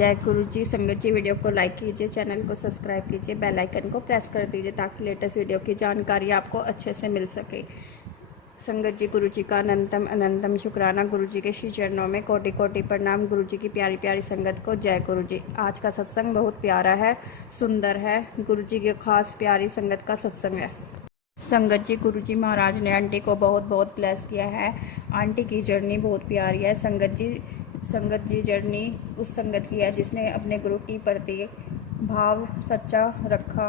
जय गुरु जी। संगत जी, वीडियो को लाइक कीजिए, चैनल को सब्सक्राइब कीजिए, बेल आइकन को प्रेस कर दीजिए ताकि लेटेस्ट वीडियो की जानकारी आपको अच्छे से मिल सके। संगत जी, गुरु जी का अनंतम अनंतम शुक्राना। गुरु जी के श्री चरणों में कोटि कोटि प्रणाम। गुरु जी की प्यारी प्यारी संगत को जय गुरु जी। आज का सत्संग बहुत प्यारा है, सुंदर है। गुरु जी की खास प्यारी संगत का सत्संग है। संगत जी, गुरु जी महाराज ने आंटी को बहुत बहुत ब्लेस किया है। आंटी की जर्नी बहुत प्यारी है। संगत जी जर्नी उस संगत की है जिसने अपने गुरु की प्रति भाव सच्चा रखा,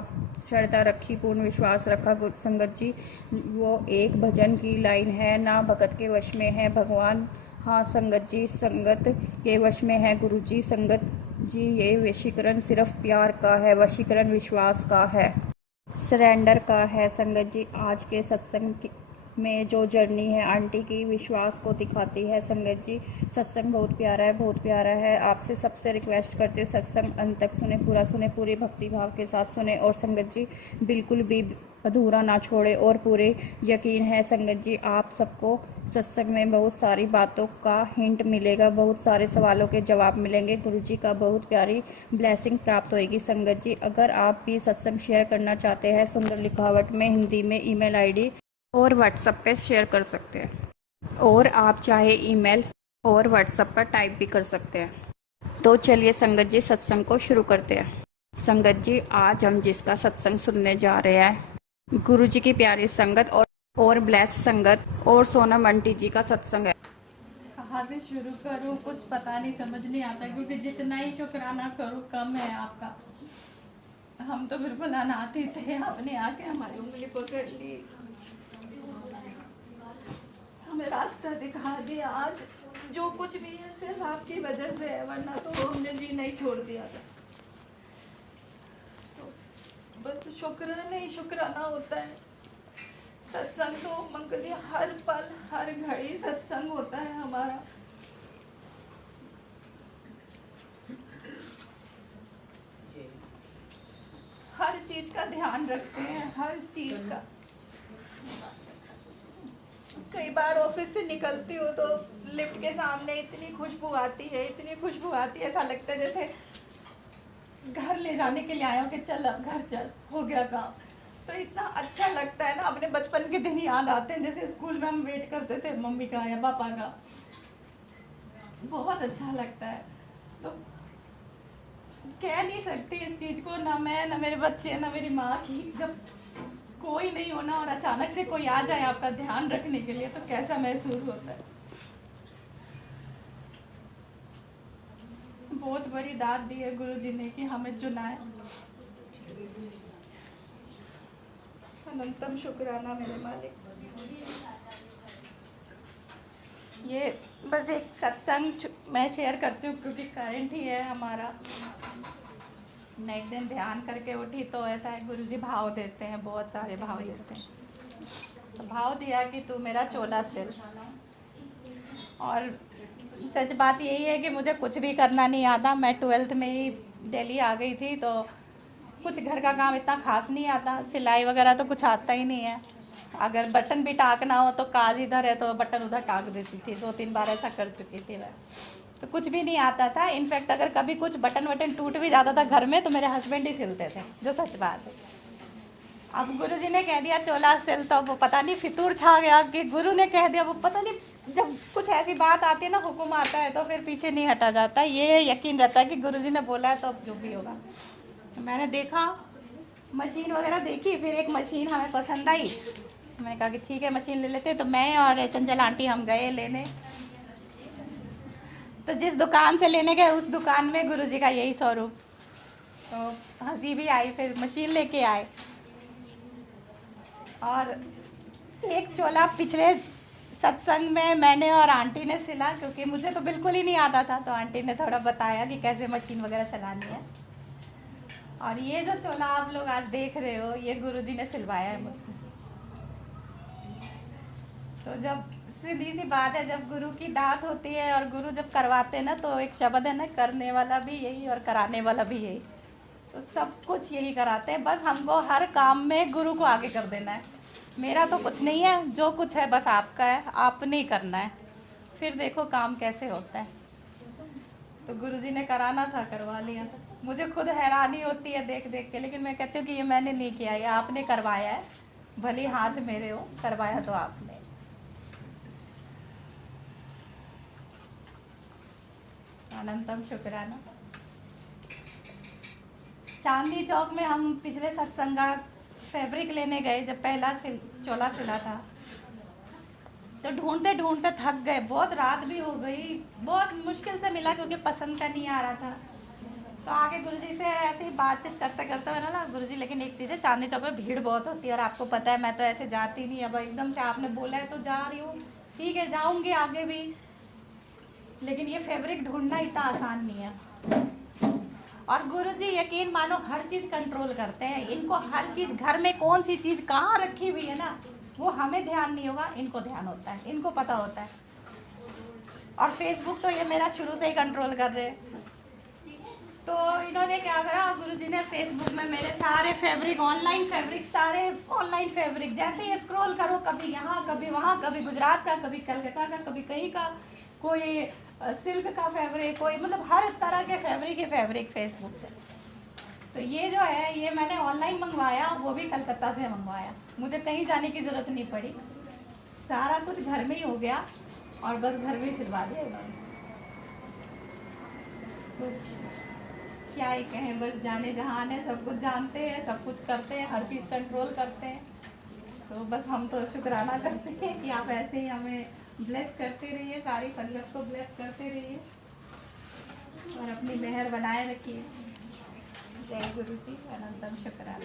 श्रद्धा रखी, पूर्ण विश्वास रखा। संगत जी, वो एक भजन की लाइन है, ना भगत के वश में है भगवान, हाँ संगत जी संगत के वश में है गुरु जी। संगत जी, ये वशीकरण सिर्फ प्यार का है, वशीकरण विश्वास का है, सरेंडर का है। संगत जी, आज के सत्संग में जो जर्नी है आंटी की, विश्वास को दिखाती है। संगत जी, सत्संग बहुत प्यारा है, बहुत प्यारा है। आपसे सबसे रिक्वेस्ट करते हो सत्संग अंत तक सुने, पूरा सुने, पूरे भक्ति भाव के साथ सुने। और संगत जी, बिल्कुल भी अधूरा ना छोड़े। और पूरे यकीन है संगत जी, आप सबको सत्संग में बहुत सारी बातों का हिंट मिलेगा, बहुत सारे सवालों के जवाब मिलेंगे। गुरु जी का बहुत प्यारी ब्लेसिंग प्राप्त होएगी। संगत जी, अगर आप भी सत्संग शेयर करना चाहते हैं सुंदर लिखावट में हिंदी में, ईमेल आईडी और व्हाट्सएप पे शेयर कर सकते हैं। और आप चाहे ईमेल और व्हाट्सएप पर टाइप भी कर सकते हैं। तो चलिए संगत जी, सत्संग को शुरू करते हैं। संगत जी, आज हम जिसका सत्संग सुनने जा रहे हैं, गुरु जी की प्यारी संगत और ब्लेस संगत और सोनम आंटी जी का सत्संग है। कहाँ से शुरू करूँ कुछ पता नहीं, समझ नहीं आता, क्योंकि जितना ही शुक्राना करूँ कम है आपका। हम तो बिल्कुल अनाथ ही थे, आपने आके हमारी उंगली पकड़ ली, हमें रास्ता दिखा दिया। आज जो कुछ भी है सिर्फ आपकी वजह से है, वरना तो हमने जीना ही छोड़ दिया था। तो बस शुक्राना ही शुक्राना होता है। सत्संग तो मंगली हर पल हर घड़ी सत्संग होता है हमारा। हर चीज का ध्यान रखते हैं, हर चीज का। कई बार ऑफिस से निकलती हूँ तो लिफ्ट के सामने इतनी खुशबू आती है, इतनी खुशबू आती है, ऐसा लगता है जैसे घर ले जाने के लिए आया हो कि चल अब घर चल, हो गया काम। तो इतना अच्छा लगता है ना, अपने बचपन के दिन याद आते हैं, जैसे स्कूल में हम वेट करते थे मम्मी का या पापा का। बहुत अच्छा लगता है। तो कह नहीं सकती इस चीज़ को, ना मैं, ना मेरे बच्चे, ना मेरी माँ की। जब कोई नहीं होना और अचानक से कोई आ जाए आपका ध्यान रखने के लिए, तो कैसा महसूस होता है। बहुत बड़ी दाद दी है गुरु जी ने कि हमें चुना है। अनंतम शुक्राना मेरे मालिक। ये बस एक सत्संग मैं शेयर करती हूँ क्योंकि करंट ही है हमारा। मैं एक दिन ध्यान करके उठी तो ऐसा है, गुरु जी भाव देते हैं, बहुत सारे भाव देते हैं। तो भाव दिया कि तू मेरा चोला सिल। और सच बात यही है कि मुझे कुछ भी करना नहीं आता। मैं 12th में ही दिल्ली आ गई थी, तो कुछ घर का काम इतना खास नहीं आता, सिलाई वगैरह तो कुछ आता ही नहीं है। अगर बटन भी टाकना हो तो काज इधर है तो बटन उधर टाक देती थी, 2-3 बार ऐसा कर चुकी थी मैं। तो कुछ भी नहीं आता था। इनफैक्ट अगर कभी कुछ बटन वटन टूट भी जाता था घर में तो मेरे हस्बैंड ही सिलते थे, जो सच बात है। अब गुरु जी ने कह दिया चोला सिल, तो वो पता नहीं फितूर छा गया कि गुरु ने कह दिया। वो पता नहीं, जब कुछ ऐसी बात आती है ना, हुक्म आता है तो फिर पीछे नहीं हटा जाता। ये यकीन रहता है कि गुरु जी ने बोला है तो अब जो भी होगा। तो मैंने देखा, मशीन वगैरह देखी, फिर एक मशीन हमें पसंद आई। मैंने कहा कि ठीक है मशीन ले लेते। तो मैं और चंचल आंटी हम गए लेने। तो जिस दुकान से लेने गए उस दुकान में गुरु जी का यही स्वरूप। तो हंसी भी आई, फिर मशीन लेके आए। और एक चोला पिछले सत्संग में मैंने और आंटी ने सिला, क्योंकि मुझे तो बिल्कुल ही नहीं आता था। तो आंटी ने थोड़ा बताया कि कैसे मशीन वगैरह चलानी है। और ये जो चोला आप लोग आज देख रहे हो, ये गुरु जी ने सिलवाया है मुझसे। तो जब सीधी सी बात है, जब गुरु की दात होती है और गुरु जब करवाते हैं ना, तो एक शब्द है ना, करने वाला भी यही और कराने वाला भी यही। तो सब कुछ यही कराते हैं, बस हमको हर काम में गुरु को आगे कर देना है। मेरा तो कुछ नहीं है, जो कुछ है बस आपका है, आपने ही करना है। फिर देखो काम कैसे होता है। तो गुरुजी ने कराना था, करवा लिया। मुझे खुद हैरानी होती है देख देख के, लेकिन मैं कहती हूँ कि ये मैंने नहीं किया, ये आपने करवाया है। भले हाथ मेरे हो, करवाया तो आपने। अनंतम शुक्राना। चांदनी चौक में हम पिछले सत्संग का फैब्रिक लेने गए, जब पहला चोला सिला था, तो ढूंढते ढूंढते थक गए, बहुत रात भी हो गई, बहुत मुश्किल से मिला क्योंकि पसंद का नहीं आ रहा था। तो आगे गुरुजी से ऐसे ही बातचीत करते करते मैंने ना, गुरुजी लेकिन एक चीज़ है, चांदनी चौक में भीड़ बहुत होती है और आपको पता है मैं तो ऐसे जाती नहीं, अब एकदम से आपने बोला है तो जा रही हूँ, ठीक है जाऊँगी आगे भी, लेकिन ये फैब्रिक ढूंढना इतना आसान नहीं है। और गुरुजी यकीन मानो हर चीज़ कंट्रोल करते हैं, इनको हर चीज़, घर में कौन सी चीज़ कहाँ रखी हुई है ना, वो हमें ध्यान नहीं होगा, इनको ध्यान होता है, इनको पता होता है। और फेसबुक तो ये मेरा शुरू से ही कंट्रोल कर रहे हैं। तो इन्होंने क्या करा, गुरुजी ने फेसबुक में मेरे सारे फैब्रिक, ऑनलाइन फैब्रिक, सारे ऑनलाइन फैब्रिक, जैसे ये स्क्रॉल करो, कभी यहाँ कभी वहाँ, कभी गुजरात का, कभी कलकत्ता का, कभी कहीं का, कोई सिल्क का फैब्रिक, कोई मतलब हर तरह के फैब्रिक ही फैब्रिक फेसबुक पे। तो ये जो है, ये मैंने ऑनलाइन मंगवाया, वो भी कलकत्ता से मंगवाया, मुझे कहीं जाने की ज़रूरत नहीं पड़ी, सारा कुछ घर में ही हो गया और बस घर में ही सिलवा दिया इन्होंने। तो क्या ही कहें, बस जाने जहान है, सब कुछ जानते हैं, सब कुछ करते हैं, हर चीज़ कंट्रोल करते हैं। तो बस हम तो शुक्राना करते हैं कि आप ऐसे ही हमें ब्लेस करते रहिए, सारी संगत को ब्लेस करते रहिए और अपनी मेहर बनाए रखिए। जय गुरु जी, अनंतम शुक्राना।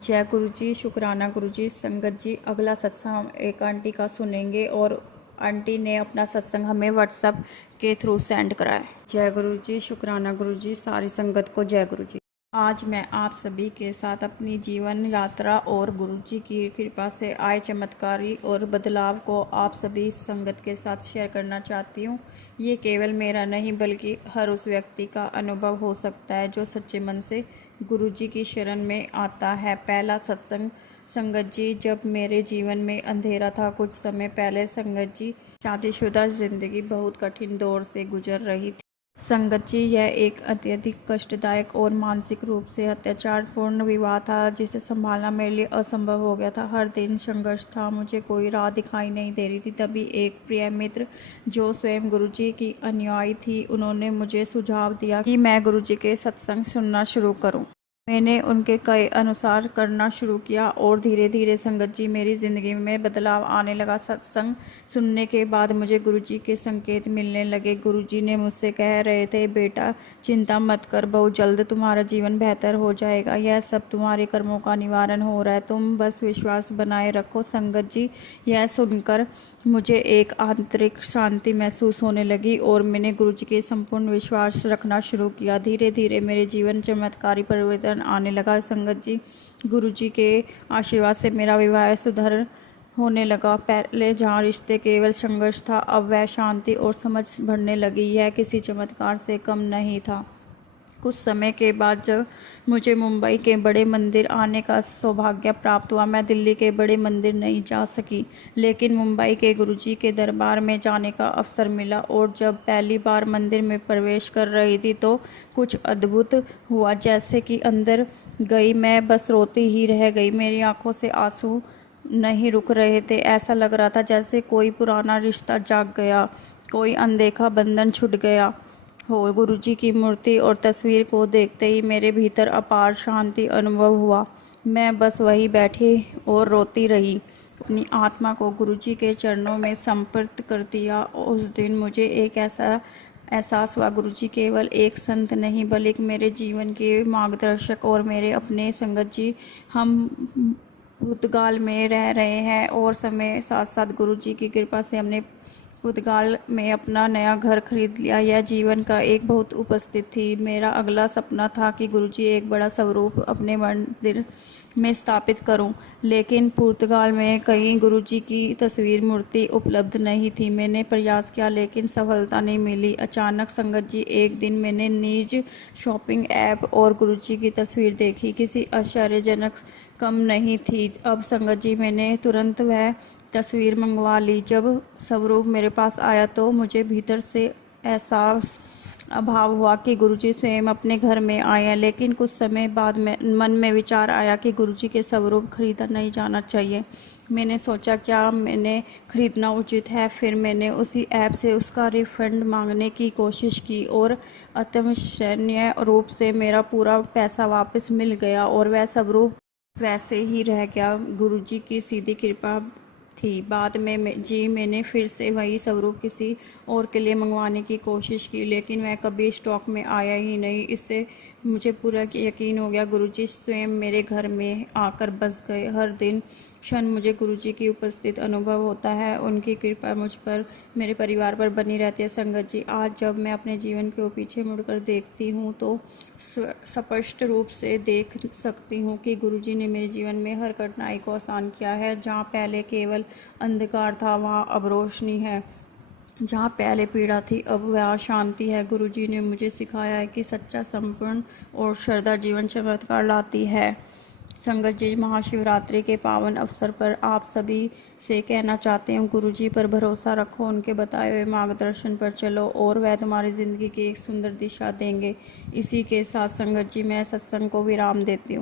जय गुरु जी, शुक्राना गुरु जी। संगत जी, अगला सत्संग हम एक आंटी का सुनेंगे और आंटी ने अपना सत्संग हमें व्हाट्सएप के थ्रू सेंड करा है। जय गुरु जी, शुक्राना गुरु जी, सारी संगत को जय गुरु जी। आज मैं आप सभी के साथ अपनी जीवन यात्रा और गुरु जी की कृपा से आए चमत्कारी और बदलाव को आप सभी संगत के साथ शेयर करना चाहती हूँ। ये केवल मेरा नहीं बल्कि हर उस व्यक्ति का अनुभव हो सकता है जो सच्चे मन से गुरु जी की शरण में आता है। पहला सत्संग। संगत जी, जब मेरे जीवन में अंधेरा था, कुछ समय पहले संगत जी, शादीशुदा जिंदगी बहुत कठिन दौर से गुजर रही थी। संगत जी, यह एक अत्यधिक कष्टदायक और मानसिक रूप से अत्याचारपूर्ण विवाह था जिसे संभालना मेरे लिए असंभव हो गया था। हर दिन संघर्ष था, मुझे कोई राह दिखाई नहीं दे रही थी। तभी एक प्रिय मित्र जो स्वयं गुरुजी की अनुयायी थी, उन्होंने मुझे सुझाव दिया कि मैं गुरुजी के सत्संग सुनना शुरू करूं। मैंने उनके कहे अनुसार करना शुरू किया और धीरे धीरे संगत जी मेरी ज़िंदगी में बदलाव आने लगा। सत्संग सुनने के बाद मुझे गुरुजी के संकेत मिलने लगे। गुरुजी ने मुझसे कह रहे थे, बेटा चिंता मत कर, बहुत जल्द तुम्हारा जीवन बेहतर हो जाएगा। यह सब तुम्हारे कर्मों का निवारण हो रहा है, तुम बस विश्वास बनाए रखो। संगत जी, यह सुनकर मुझे एक आंतरिक शांति महसूस होने लगी और मैंने गुरुजी के संपूर्ण विश्वास रखना शुरू किया। धीरे धीरे मेरे जीवन चमत्कारी परिवर्तन आने लगा। संगत जी, गुरुजी के आशीर्वाद से मेरा विवाह सुधर होने लगा। पहले जहाँ रिश्ते केवल संघर्ष था, अब वह शांति और समझ बढ़ने लगी। यह किसी चमत्कार से कम नहीं था। कुछ समय के बाद जब मुझे मुंबई के बड़े मंदिर आने का सौभाग्य प्राप्त हुआ, मैं दिल्ली के बड़े मंदिर नहीं जा सकी, लेकिन मुंबई के गुरुजी के दरबार में जाने का अवसर मिला। और जब पहली बार मंदिर में प्रवेश कर रही थी तो कुछ अद्भुत हुआ। जैसे कि अंदर गई मैं बस रोती ही रह गई। मेरी आंखों से आंसू नहीं रुक रहे थे। ऐसा लग रहा था जैसे कोई पुराना रिश्ता जाग गया, कोई अनदेखा बंधन छूट गया हो। गुरुजी की मूर्ति और तस्वीर को देखते ही मेरे भीतर अपार शांति अनुभव हुआ। मैं बस वहीं बैठी और रोती रही, अपनी आत्मा को गुरुजी के चरणों में समर्पित कर दिया। उस दिन मुझे एक ऐसा एहसास हुआ, गुरुजी केवल एक संत नहीं बल्कि मेरे जीवन के मार्गदर्शक और मेरे अपने। संगत जी, हम पुर्तगाल में रह रहे हैं और समय साथ साथ गुरुजी की कृपा से हमने पुर्तगाल में अपना नया घर खरीद लिया। यह जीवन का एक बहुत उपस्थित थी। मेरा अगला सपना था कि गुरुजी एक बड़ा स्वरूप अपने मंदिर में स्थापित करूं, लेकिन पुर्तगाल में कहीं गुरुजी की तस्वीर मूर्ति उपलब्ध नहीं थी। मैंने प्रयास किया लेकिन सफलता नहीं मिली। अचानक संगत जी, एक दिन मैंने निज शॉपिंग ऐप और गुरुजी की तस्वीर देखी, किसी आश्चर्यजनक कम नहीं थी। अब संगत जी, मैंने तुरंत वह तस्वीर मंगवा ली। जब स्वरूप मेरे पास आया तो मुझे भीतर से एहसास अभाव हुआ कि गुरुजी स्वयं अपने घर में आए हैं। लेकिन कुछ समय बाद मन में विचार आया कि गुरुजी के स्वरूप खरीदा नहीं जाना चाहिए। मैंने सोचा क्या मैंने खरीदना उचित है। फिर मैंने उसी ऐप से उसका रिफंड मांगने की कोशिश की और अतमशन्य रूप से मेरा पूरा पैसा वापस मिल गया और वह स्वरूप वैसे ही रह गया। गुरुजी की सीधी कृपा थी। बाद में मैंने फिर से वही स्वरूप किसी और के लिए मंगवाने की कोशिश की, लेकिन वह कभी स्टॉक में आया ही नहीं। इससे मुझे पूरा यकीन हो गया गुरुजी स्वयं मेरे घर में आकर बस गए। हर दिन क्षण मुझे गुरुजी की उपस्थित अनुभव होता है। उनकी कृपा मुझ पर, मेरे परिवार पर बनी रहती है। संगत जी, आज जब मैं अपने जीवन को पीछे मुड़कर देखती हूँ तो स्पष्ट रूप से देख सकती हूँ कि गुरुजी ने मेरे जीवन में हर कठिनाई को आसान किया है। जहाँ पहले केवल अंधकार था, वहाँ अब रोशनी है। जहाँ पहले पीड़ा थी, अब वह शांति है। गुरुजी ने मुझे सिखाया है कि सच्चा, संपूर्ण और श्रद्धा जीवन चमत्कार लाती है। संगत जी, महाशिवरात्रि के पावन अवसर पर आप सभी से कहना चाहते हूँ, गुरुजी पर भरोसा रखो, उनके बताए हुए मार्गदर्शन पर चलो और वह तुम्हारी ज़िंदगी की एक सुंदर दिशा देंगे। इसी के साथ संगत जी, मैं सत्संग को विराम देती हूँ।